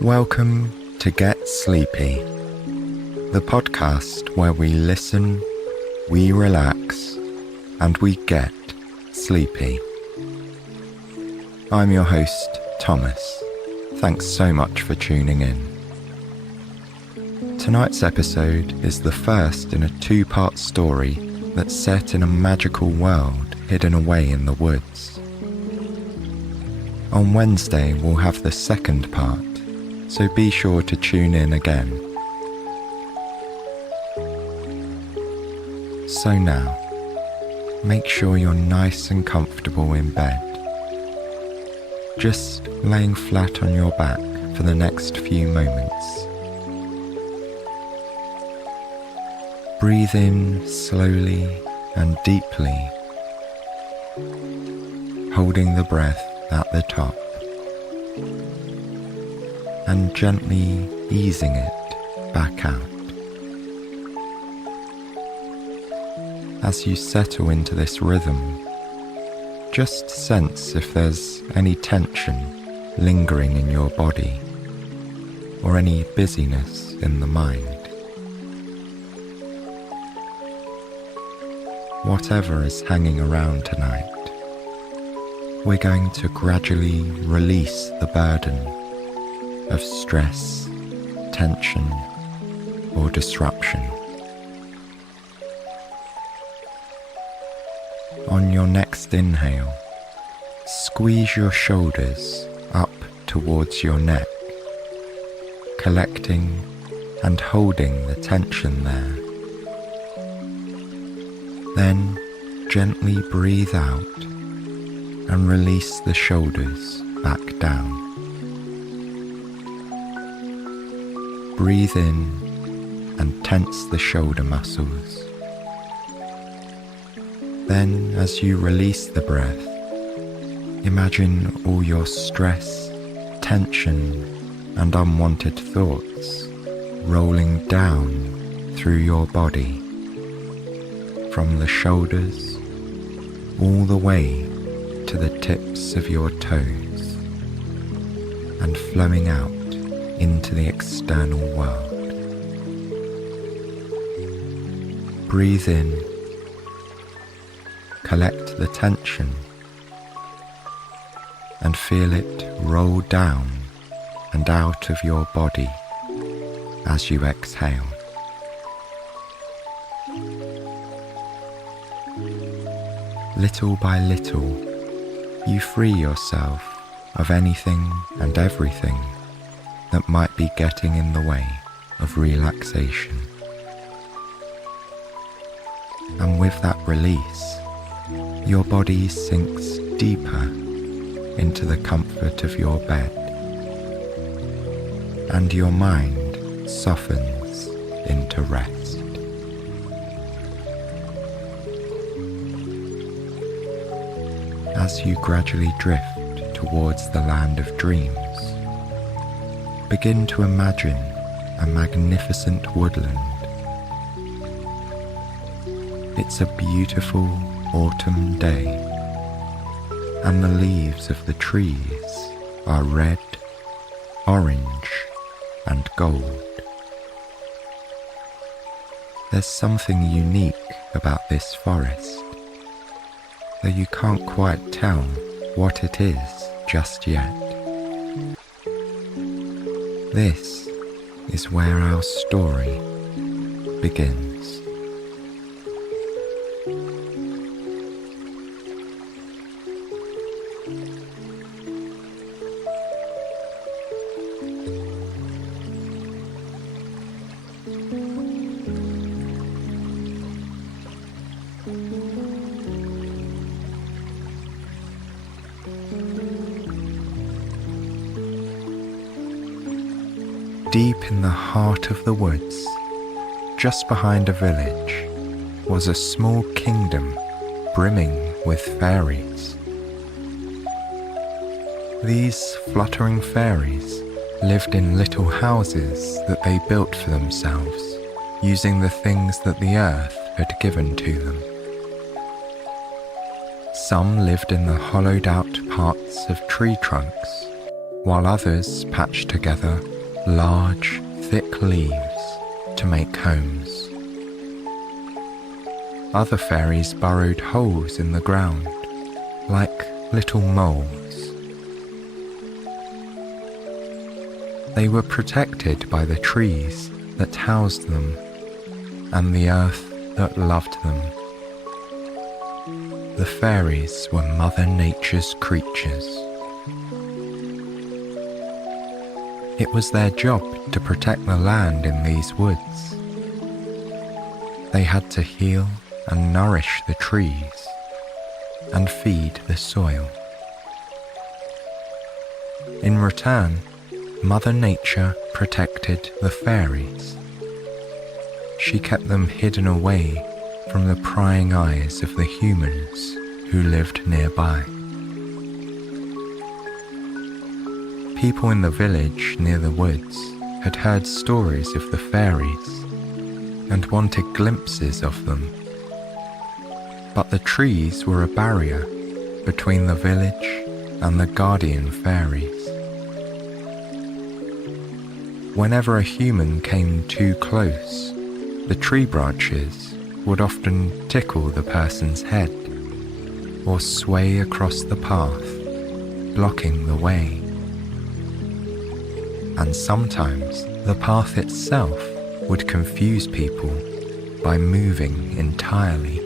Welcome to Get Sleepy, the podcast where we listen, we relax, and we get sleepy. I'm your host, Thomas. Thanks so much for tuning in. Tonight's episode is the first in a two-part story that's set in a magical world hidden away in the woods. On Wednesday, we'll have the second part, so be sure to tune in again. So now, make sure you're nice and comfortable in bed. Just laying flat on your back for the next few moments. Breathe in slowly and deeply, holding the breath at the top and gently easing it back out. As you settle into this rhythm, just sense if there's any tension lingering in your body or any busyness in the mind. Whatever is hanging around tonight, we're going to gradually release the burden of stress, tension, or disruption. On your next inhale, squeeze your shoulders up towards your neck, collecting and holding the tension there. Then gently breathe out and release the shoulders back down. Breathe in and tense the shoulder muscles. Then, as you release the breath, imagine all your stress, tension, and unwanted thoughts rolling down through your body, from the shoulders all the way to the tips of your toes, and flowing out into the external world. Breathe in, collect the tension, and feel it roll down and out of your body as you exhale. Little by little, you free yourself of anything and everything that might be getting in the way of relaxation. And with that release, your body sinks deeper into the comfort of your bed, and your mind softens into rest. As you gradually drift towards the land of dreams, begin to imagine a magnificent woodland. It's a beautiful autumn day, and the leaves of the trees are red, orange, and gold. There's something unique about this forest, though you can't quite tell what it is just yet. This is where our story begins. Deep in the heart of the woods, just behind a village, was a small kingdom brimming with fairies. These fluttering fairies lived in little houses that they built for themselves, using the things that the earth had given to them. Some lived in the hollowed out parts of tree trunks, while others patched together large, thick leaves to make homes. Other fairies burrowed holes in the ground, like little moles. They were protected by the trees that housed them and the earth that loved them. The fairies were Mother Nature's creatures. It was their job to protect the land in these woods. They had to heal and nourish the trees and feed the soil. In return, Mother Nature protected the fairies. She kept them hidden away from the prying eyes of the humans who lived nearby. People in the village near the woods had heard stories of the fairies and wanted glimpses of them. But the trees were a barrier between the village and the guardian fairies. Whenever a human came too close, the tree branches would often tickle the person's head or sway across the path, blocking the way. And sometimes the path itself would confuse people by moving entirely.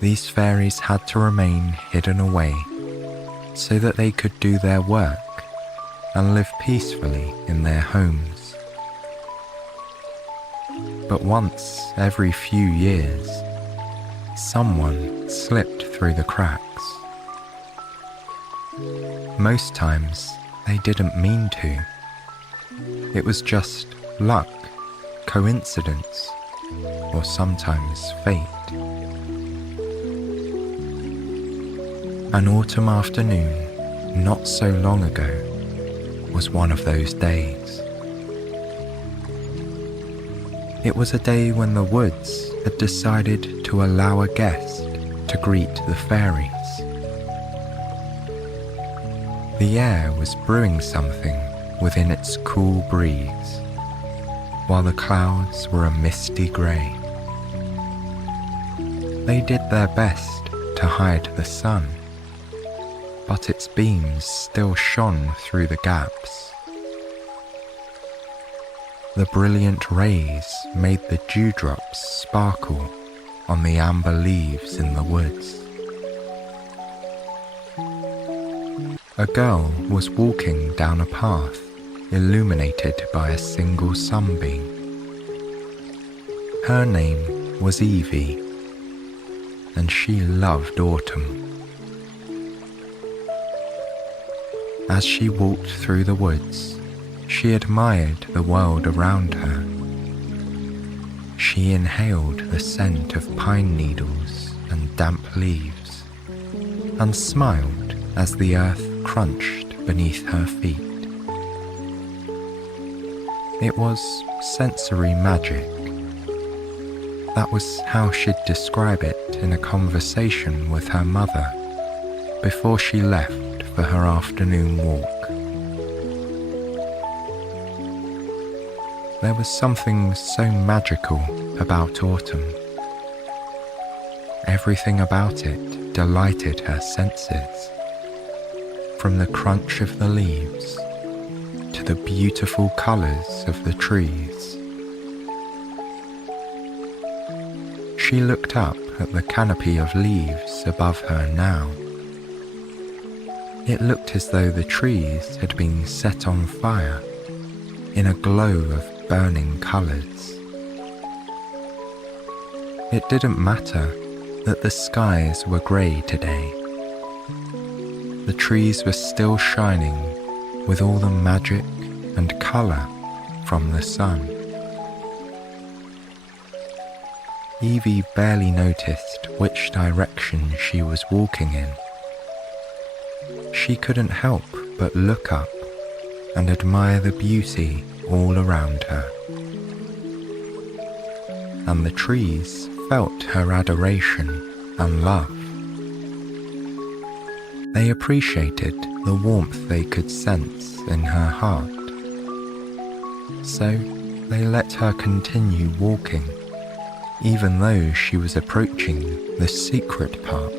These fairies had to remain hidden away so that they could do their work and live peacefully in their homes. But once every few years, someone slipped through the cracks. Most times they didn't mean to. It was just luck, coincidence, or sometimes fate. An autumn afternoon, not so long ago, was one of those days. It was a day when the woods had decided to allow a guest to greet the fairies. The air was brewing something within its cool breeze, while the clouds were a misty grey. They did their best to hide the sun, but its beams still shone through the gaps. The brilliant rays made the dewdrops sparkle on the amber leaves in the woods. A girl was walking down a path illuminated by a single sunbeam. Her name was Evie, and she loved autumn. As she walked through the woods, she admired the world around her. She inhaled the scent of pine needles and damp leaves, and smiled as the earth crunched beneath her feet. It was sensory magic. That was how she'd describe it in a conversation with her mother before she left for her afternoon walk. There was something so magical about autumn. Everything about it delighted her senses, from the crunch of the leaves to the beautiful colours of the trees. She looked up at the canopy of leaves above her now. It looked as though the trees had been set on fire in a glow of burning colours. It didn't matter that the skies were grey today. The trees were still shining with all the magic and colour from the sun. Evie barely noticed which direction she was walking in. She couldn't help but look up and admire the beauty all around her. And the trees felt her adoration and love. They appreciated the warmth they could sense in her heart. So they let her continue walking, even though she was approaching the secret part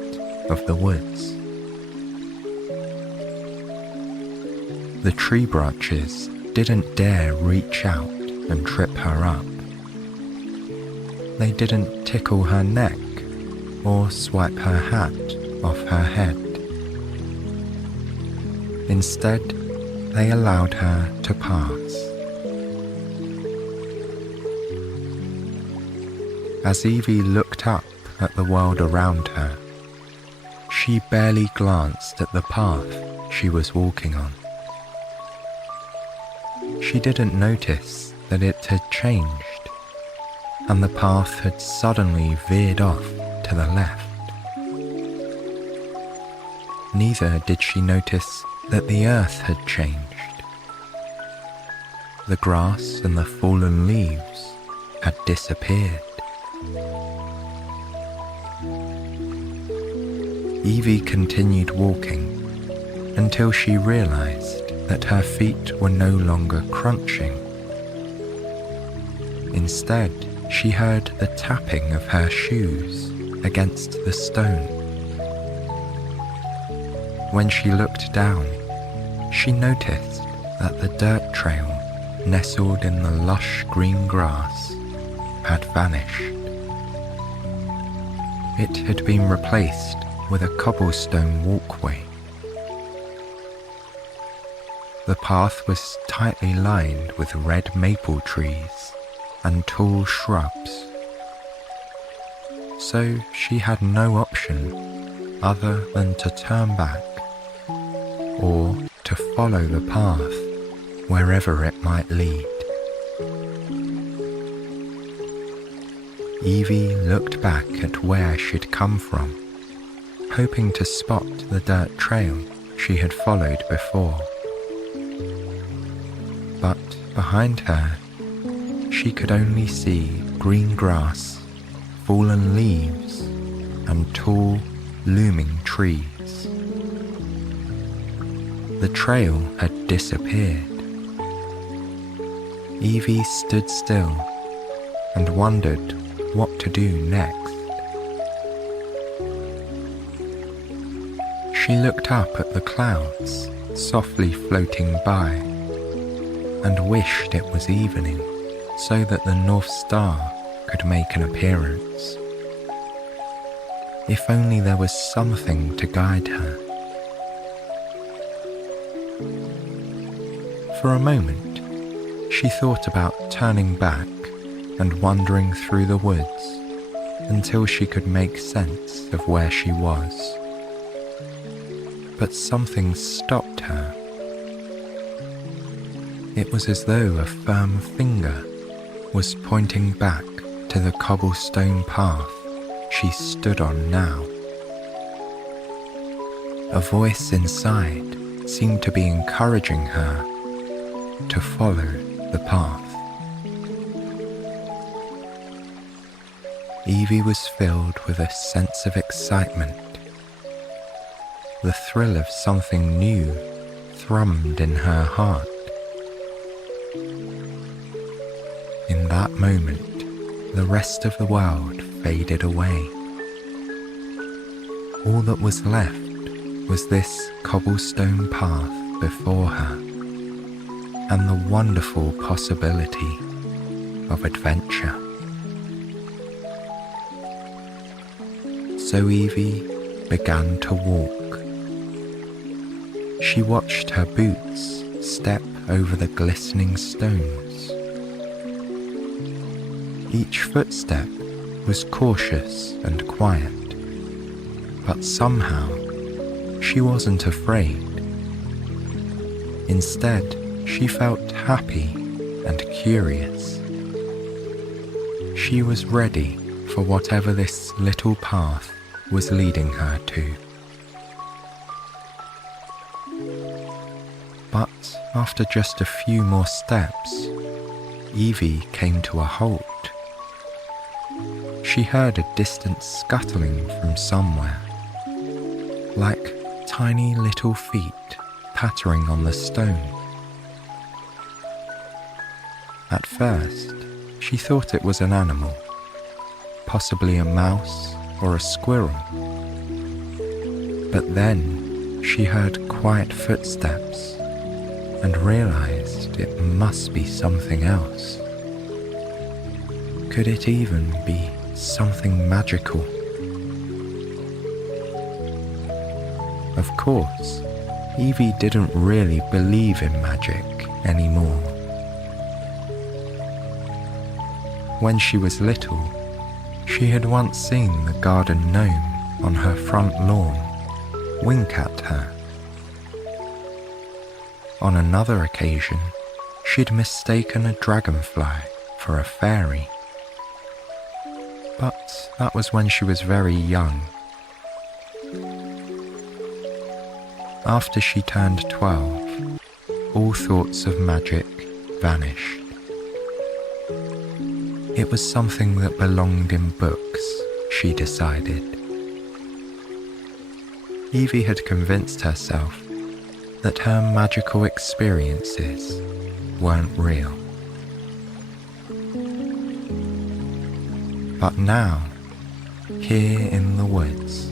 of the woods. The tree branches didn't dare reach out and trip her up. They didn't tickle her neck or swipe her hat off her head. Instead, they allowed her to pass. As Evie looked up at the world around her, she barely glanced at the path she was walking on. She didn't notice that it had changed, and the path had suddenly veered off to the left. Neither did she notice that the earth had changed. The grass and the fallen leaves had disappeared. Evie continued walking until she realized that her feet were no longer crunching. Instead, she heard the tapping of her shoes against the stone. When she looked down, she noticed that the dirt trail nestled in the lush green grass had vanished. It had been replaced with a cobblestone walkway. The path was tightly lined with red maple trees and tall shrubs, so she had no option other than to turn back or to follow the path wherever it might lead. Evie looked back at where she'd come from, hoping to spot the dirt trail she had followed before. But behind her, she could only see green grass, fallen leaves, and tall, looming trees. The trail had disappeared. Evie stood still and wondered what to do next. She looked up at the clouds softly floating by and wished it was evening so that the North Star could make an appearance. If only there was something to guide her. For a moment, she thought about turning back and wandering through the woods until she could make sense of where she was. But something stopped her. It was as though a firm finger was pointing back to the cobblestone path she stood on now. A voice inside seemed to be encouraging her to follow the path. Evie was filled with a sense of excitement. The thrill of something new thrummed in her heart. In that moment, the rest of the world faded away. All that was left was this cobblestone path before her, and the wonderful possibility of adventure. So Evie began to walk. She watched her boots step over the glistening stones. Each footstep was cautious and quiet, but somehow she wasn't afraid. Instead, she felt happy and curious. She was ready for whatever this little path was leading her to. But after just a few more steps, Evie came to a halt. She heard a distant scuttling from somewhere, like tiny little feet pattering on the stone. At first, she thought it was an animal, possibly a mouse or a squirrel. But then she heard quiet footsteps and realized it must be something else. Could it even be something magical? Of course, Evie didn't really believe in magic anymore. When she was little, she had once seen the garden gnome on her front lawn wink at her. On another occasion, she'd mistaken a dragonfly for a fairy. But that was when she was very young. After she turned 12, all thoughts of magic vanished. It was something that belonged in books, she decided. Evie had convinced herself that her magical experiences weren't real. But now, here in the woods,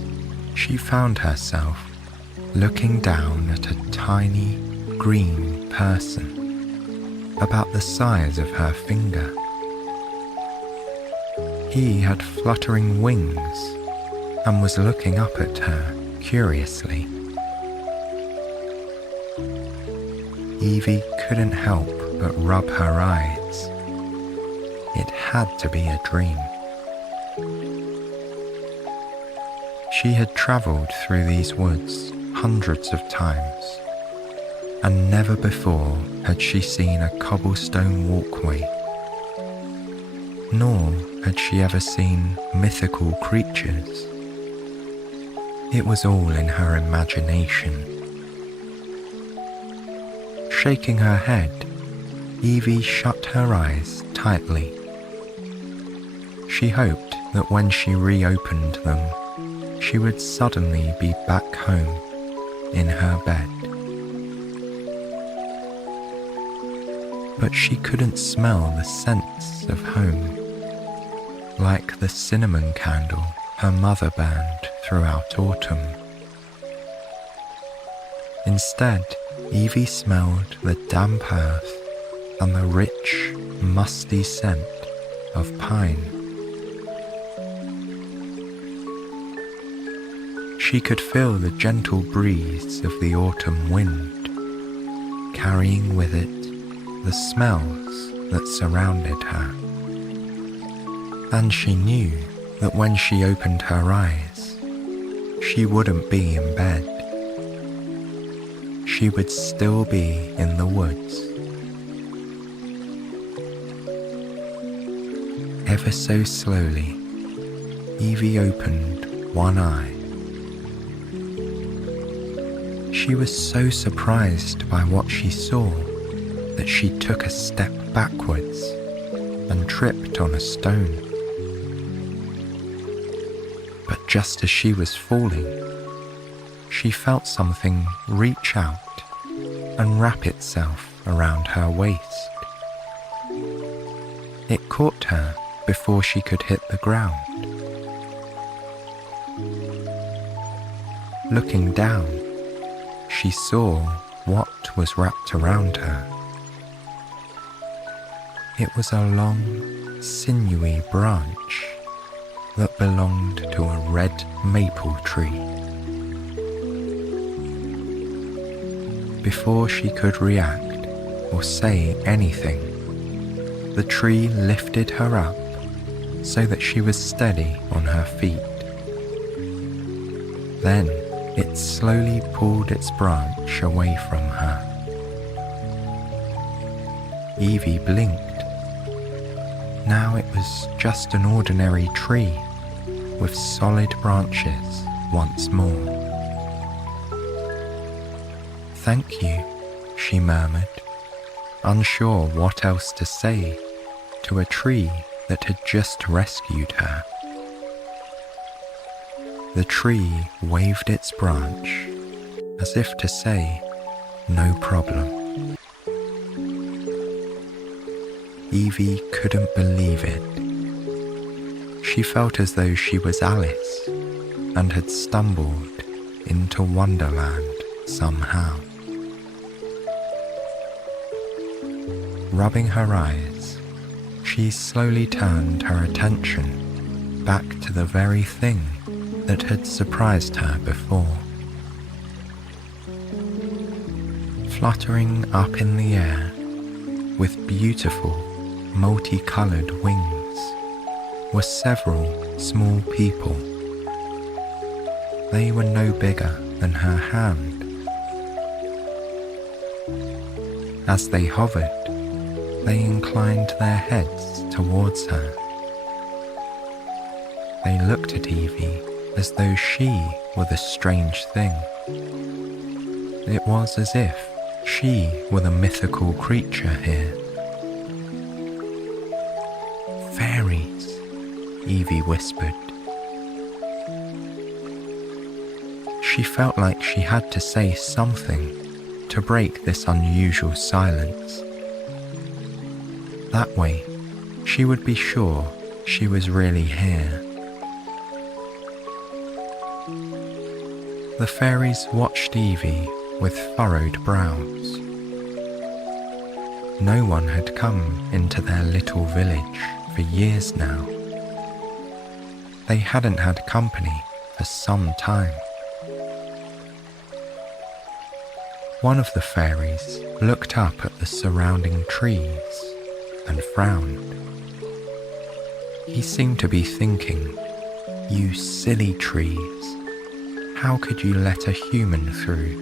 she found herself looking down at a tiny green person about the size of her finger. He had fluttering wings and was looking up at her curiously. Evie couldn't help but rub her eyes. It had to be a dream. She had travelled through these woods hundreds of times, and never before had she seen a cobblestone walkway, nor had she ever seen mythical creatures. It was all in her imagination. Shaking her head, Evie shut her eyes tightly. She hoped that when she reopened them, she would suddenly be back home in her bed. But she couldn't smell the scents of home, like the cinnamon candle her mother burned throughout autumn. Instead, Evie smelled the damp earth and the rich, musty scent of pine. She could feel the gentle breeze of the autumn wind, carrying with it the smells that surrounded her. And she knew that when she opened her eyes, she wouldn't be in bed. She would still be in the woods. Ever so slowly, Evie opened one eye. She was so surprised by what she saw that she took a step backwards and tripped on a stone. But just as she was falling, she felt something reach out and wrap itself around her waist. It caught her before she could hit the ground. Looking down, she saw what was wrapped around her. It was a long, sinewy branch that belonged to a red maple tree. Before she could react or say anything, the tree lifted her up so that she was steady on her feet. Then it slowly pulled its branch away from her. Evie blinked. Now it was just an ordinary tree with solid branches once more. "Thank you," she murmured, unsure what else to say to a tree that had just rescued her. The tree waved its branch as if to say, "No problem." Evie couldn't believe it. She felt as though she was Alice and had stumbled into Wonderland somehow. Rubbing her eyes, she slowly turned her attention back to the very thing that had surprised her before. Fluttering up in the air with beautiful, multicolored wings were several small people. They were no bigger than her hand. As they hovered, they inclined their heads towards her. They looked at Evie as though she were the strange thing. It was as if she were the mythical creature here. "Fairies," Evie whispered. She felt like she had to say something to break this unusual silence. That way, she would be sure she was really here. The fairies watched Evie with furrowed brows. No one had come into their little village for years now. They hadn't had company for some time. One of the fairies looked up at the surrounding trees and frowned. He seemed to be thinking, "You silly trees, how could you let a human through?"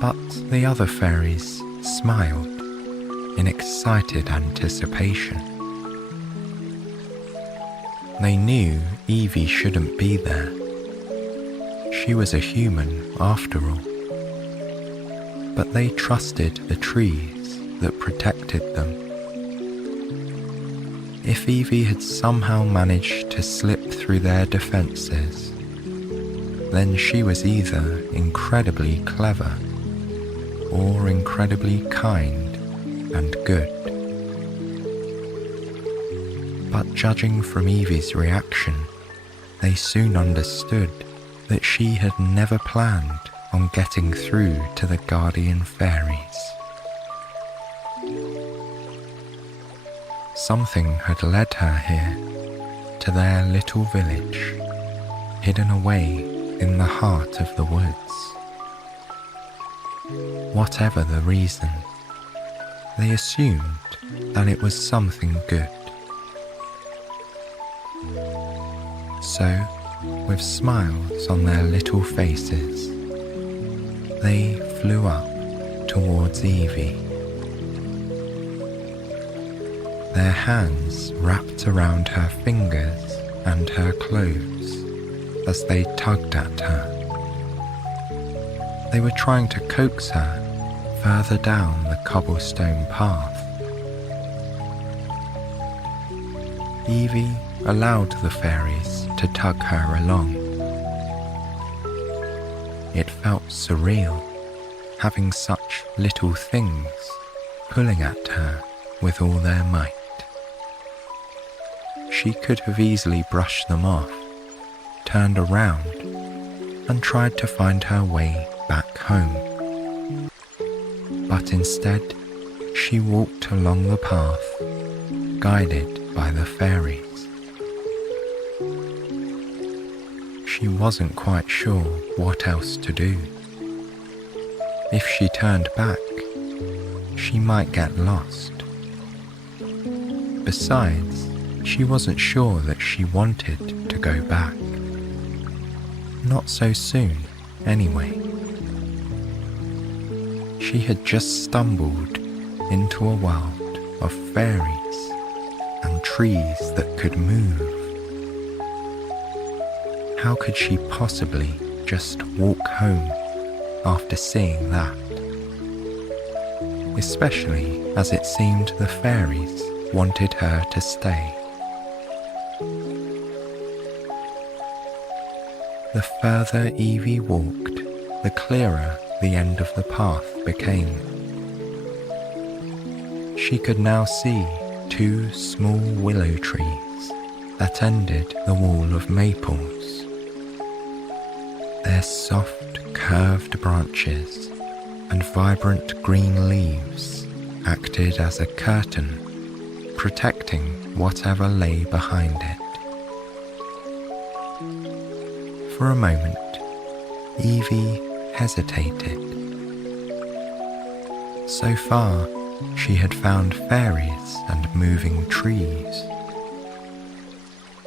But the other fairies smiled in excited anticipation. They knew Evie shouldn't be there. She was a human after all. But they trusted the trees that protected them. If Evie had somehow managed to slip through their defenses, then she was either incredibly clever or incredibly kind and good. But judging from Evie's reaction, they soon understood that she had never planned on getting through to the guardian fairies. Something had led her here, to their little village, hidden away in the heart of the woods. Whatever the reason, they assumed that it was something good. So, with smiles on their little faces, they flew up towards Evie. Their hands wrapped around her fingers and her clothes as they tugged at her. They were trying to coax her further down the cobblestone path. Evie allowed the fairies to tug her along. It felt surreal, having such little things pulling at her with all their might. She could have easily brushed them off, turned around, and tried to find her way back home. But instead, she walked along the path, guided by the fairies. She wasn't quite sure what else to do. If she turned back, she might get lost. Besides, she wasn't sure that she wanted to go back. Not so soon, anyway. She had just stumbled into a world of fairies and trees that could move. How could she possibly just walk home after seeing that? Especially as it seemed the fairies wanted her to stay. The further Evie walked, the clearer the end of the path became. She could now see 2 small willow trees that ended the wall of maples. Their soft, curved branches and vibrant green leaves acted as a curtain, protecting whatever lay behind it. For a moment, Evie hesitated. So far, she had found fairies and moving trees.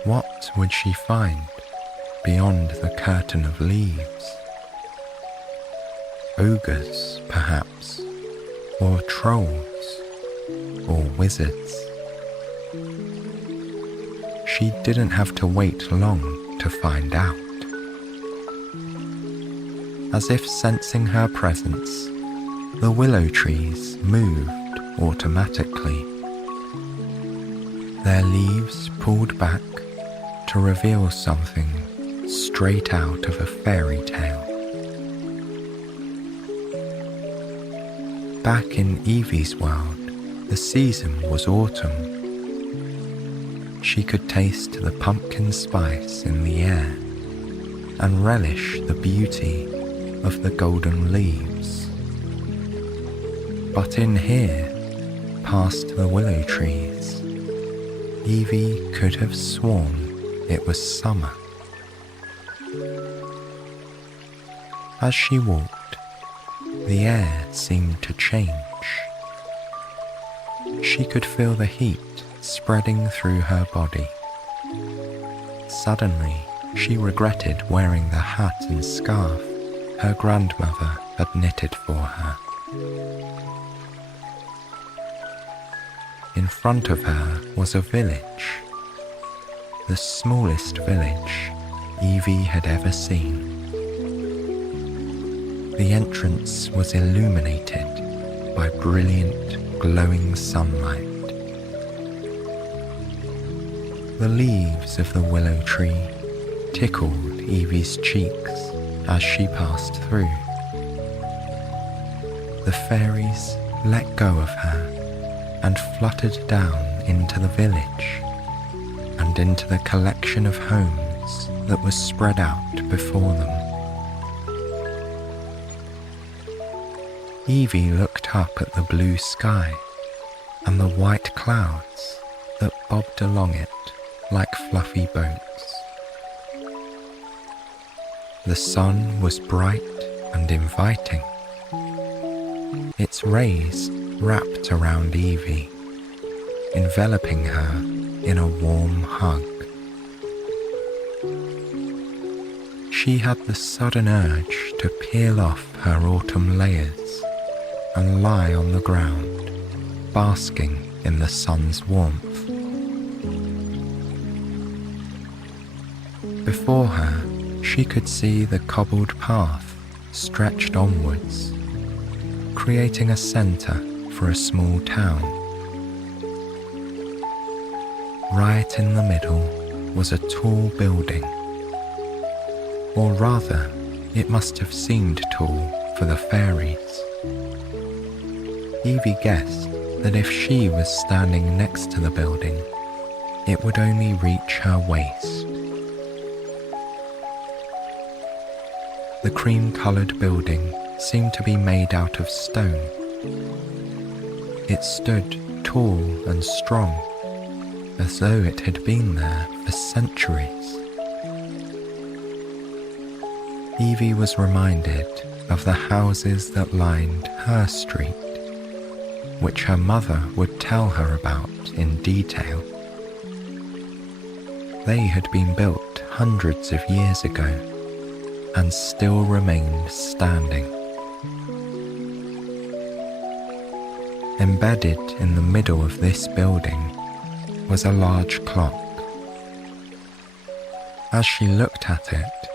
What would she find beyond the curtain of leaves? Ogres, perhaps, or trolls, or wizards. She didn't have to wait long to find out. As if sensing her presence, the willow trees moved automatically. Their leaves pulled back to reveal something straight out of a fairy tale. Back in Evie's world, the season was autumn. She could taste the pumpkin spice in the air and relish the beauty of the golden leaves. But in here, past the willow trees, Evie could have sworn it was summer. As she walked, the air seemed to change. She could feel the heat spreading through her body. Suddenly, she regretted wearing the hat and scarf her grandmother had knitted for her. In front of her was a village, the smallest village Evie had ever seen. The entrance was illuminated by brilliant, glowing sunlight. The leaves of the willow tree tickled Evie's cheeks as she passed through. The fairies let go of her and fluttered down into the village and into the collection of homes that was spread out before them. Evie looked up at the blue sky and the white clouds that bobbed along it like fluffy boats. The sun was bright and inviting. Its rays wrapped around Evie, enveloping her in a warm hug. She had the sudden urge to peel off her autumn layers and lie on the ground, basking in the sun's warmth. Before her, she could see the cobbled path stretched onwards, creating a centre for a small town. Right in the middle was a tall building, or rather, it must have seemed tall for the fairies. Evie guessed that if she was standing next to the building, it would only reach her waist. The cream-coloured building seemed to be made out of stone. It stood tall and strong, as though it had been there for centuries. Evie was reminded of the houses that lined her street, which her mother would tell her about in detail. They had been built hundreds of years ago and still remained standing. Embedded in the middle of this building was a large clock. As she looked at it,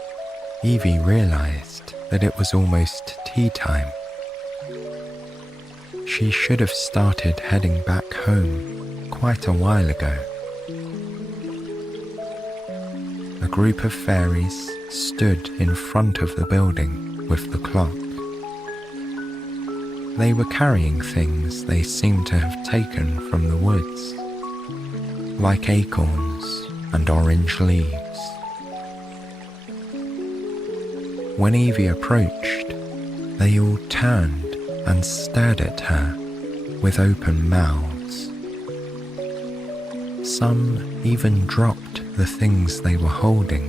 Evie realized that it was almost tea time. She should have started heading back home quite a while ago. A group of fairies stood in front of the building with the clock. They were carrying things they seemed to have taken from the woods, like acorns and orange leaves. When Evie approached, they all turned and stared at her with open mouths. Some even dropped the things they were holding.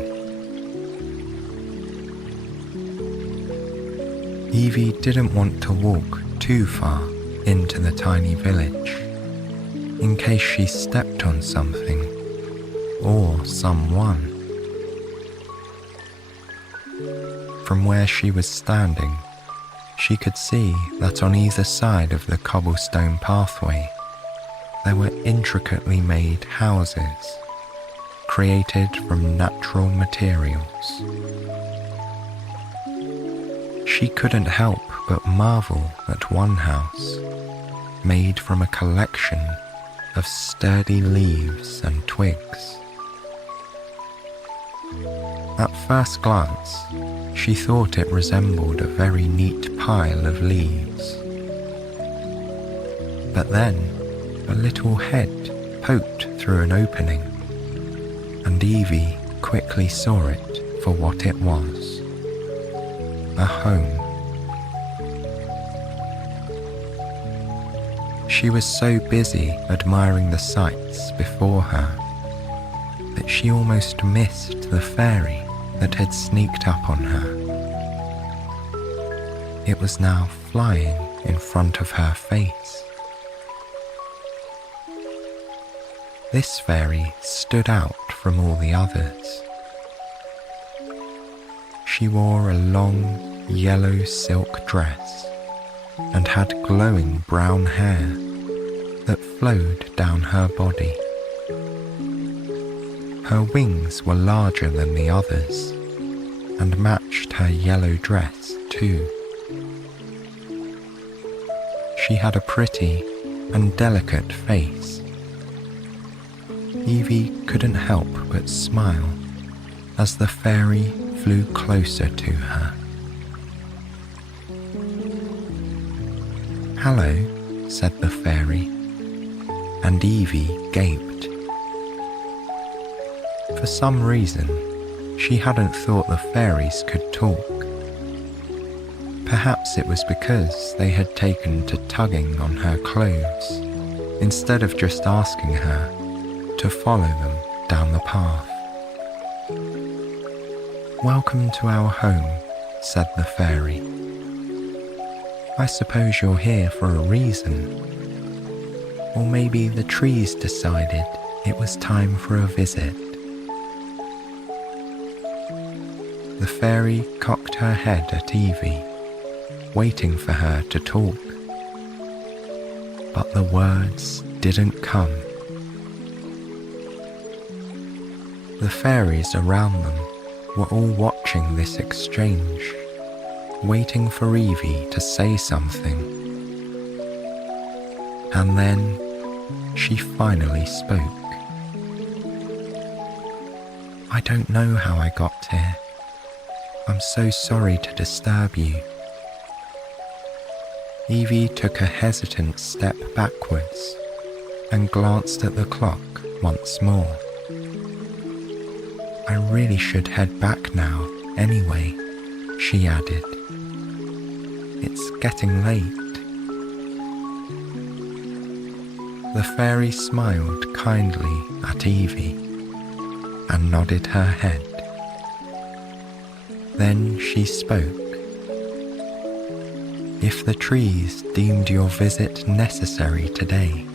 Evie didn't want to walk too far into the tiny village, in case she stepped on something or someone. From where she was standing, she could see that on either side of the cobblestone pathway there were intricately made houses, created from natural materials. She couldn't help but marvel at one house, made from a collection of sturdy leaves and twigs. At first glance, she thought it resembled a very neat pile of leaves. But then, a little head poked through an opening, and Evie quickly saw it for what it was: a home. She was so busy admiring the sights before her that she almost missed the fairy that had sneaked up on her. It was now flying in front of her face. This fairy stood out from all the others. She wore a long yellow silk dress and had glowing brown hair that flowed down her body. Her wings were larger than the others and matched her yellow dress too. She had a pretty and delicate face. Evie couldn't help but smile as the fairy flew closer to her. "Hello," said the fairy, and Evie gaped. For some reason, she hadn't thought the fairies could talk. Perhaps it was because they had taken to tugging on her clothes, instead of just asking her to follow them down the path. "Welcome to our home," said the fairy. "I suppose you're here for a reason. Or maybe the trees decided it was time for a visit." The fairy cocked her head at Evie, waiting for her to talk. But the words didn't come. The fairies around them were all watching this exchange, waiting for Evie to say something. And then she finally spoke. "I don't know how I got here. I'm so sorry to disturb you." Evie took a hesitant step backwards and glanced at the clock once more. "I really should head back now anyway," she added. "It's getting late." The fairy smiled kindly at Evie and nodded her head. Then she spoke. "If the trees deemed your visit necessary today,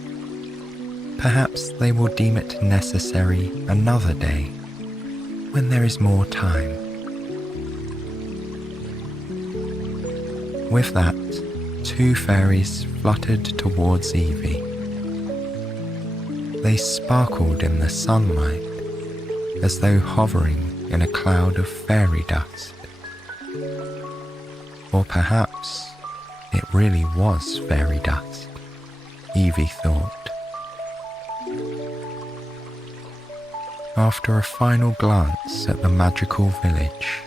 perhaps they will deem it necessary another day, when there is more time." With that, two fairies fluttered towards Evie. They sparkled in the sunlight as though hovering in a cloud of fairy dust. Or perhaps it really was fairy dust, Evie thought. After a final glance at the magical village,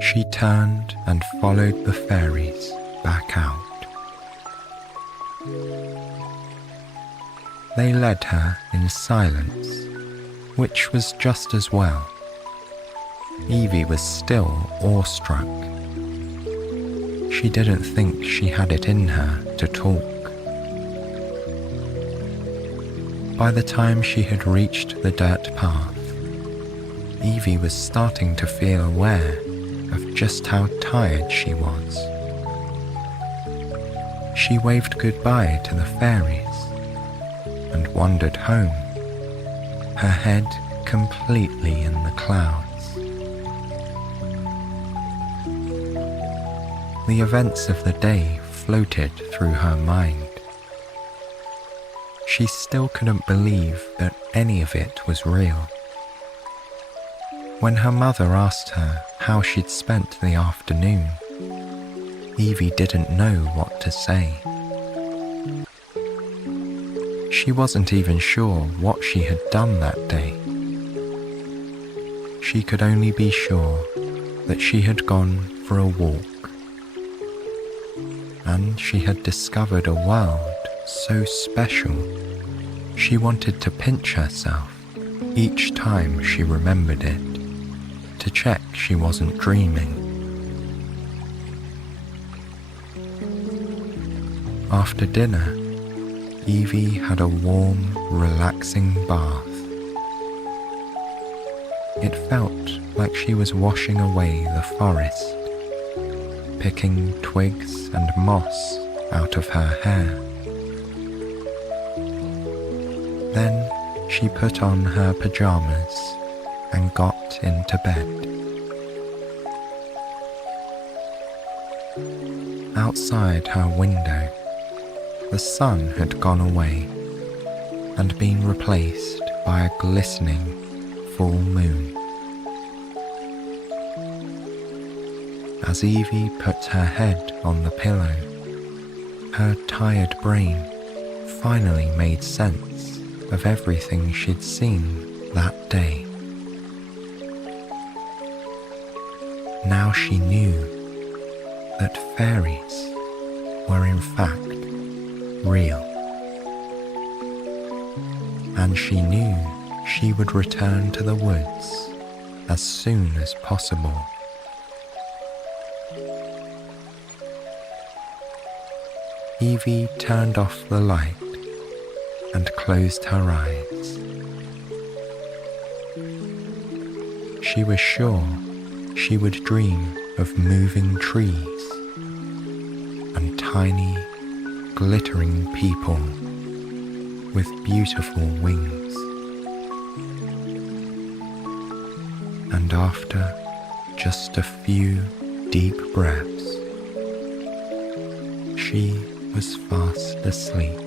she turned and followed the fairies back out. They led her in silence, which was just as well. Evie was still awestruck. She didn't think she had it in her to talk. By the time she had reached the dirt path, Evie was starting to feel aware of just how tired she was. She waved goodbye to the fairies and wandered home, her head completely in the clouds. The events of the day floated through her mind. She still couldn't believe that any of it was real. When her mother asked her how she'd spent the afternoon, Evie didn't know what to say. She wasn't even sure what she had done that day. She could only be sure that she had gone for a walk, and she had discovered a world so special. She wanted to pinch herself each time she remembered it, to check she wasn't dreaming. After dinner, Evie had a warm, relaxing bath. It felt like she was washing away the forest, picking twigs and moss out of her hair. Then she put on her pajamas and got into bed. Outside her window, the sun had gone away and been replaced by a glistening full moon. As Evie put her head on the pillow, her tired brain finally made sense of everything she'd seen that day. Now she knew that fairies were in fact real, and she knew she would return to the woods as soon as possible. Evie turned off the light and closed her eyes. She was sure she would dream of moving trees and tiny, glittering people with beautiful wings. And after just a few deep breaths, she was fast asleep.